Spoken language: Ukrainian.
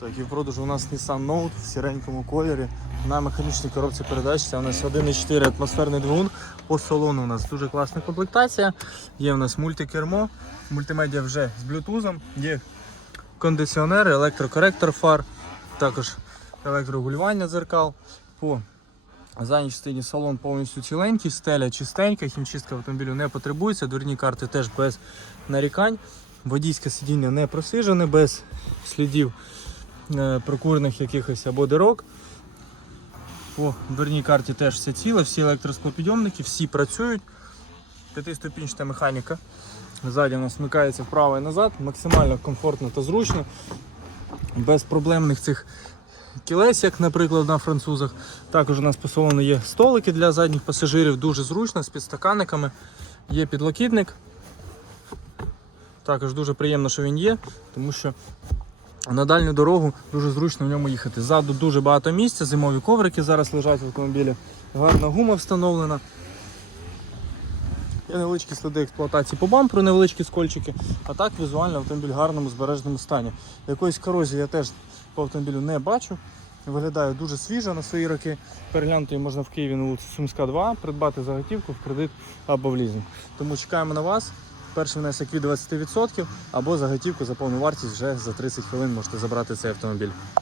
Так, і в продажу у нас Nissan Note в сіренькому кольорі. На механічній коробці передач. Це у нас 1,4 атмосферний двигун. По салону у нас дуже класна комплектація. Є у нас мультикермо, мультимедіа вже з блютузом, є кондиціонери, електрокоректор фар, також електрорегулювання дзеркал. По задній частині салон повністю ціленький, стеля чистенька, хімчистка автомобілю не потребується, дверні карти теж без нарікань. Водійське сидіння не просижене, без слідів е, прокурних якихось або дирок. По дверній карті теж все ціле, всі електросклопідйомники, всі працюють. П'ятиступінчата механіка. Ззаді у нас вмикається вправо і назад, максимально комфортно та зручно. Без проблемних цих кілець, як, наприклад, на французах. Також у нас по салону є столики для задніх пасажирів, дуже зручно, з підстаканниками. Є підлокітник. Також дуже приємно, що він є, тому що на дальню дорогу дуже зручно в ньому їхати. Ззаду дуже багато місця, зимові коврики зараз лежать в автомобілі. Гарна гума встановлена. Є невеличкі сліди експлуатації по бамперу, невеличкі скольчики, а так візуально автомобіль в гарному збереженому стані. Якоїсь корозії я теж по автомобілю не бачу. Виглядає дуже свіжо на свої роки. Переглянути її можна в Києві на вулиці Сумська 2, придбати за готівку в кредит або в лізинг. Тому чекаємо на вас. Перший внесок від 20% або за готівку за повну вартість вже за 30 хвилин можете забрати цей автомобіль.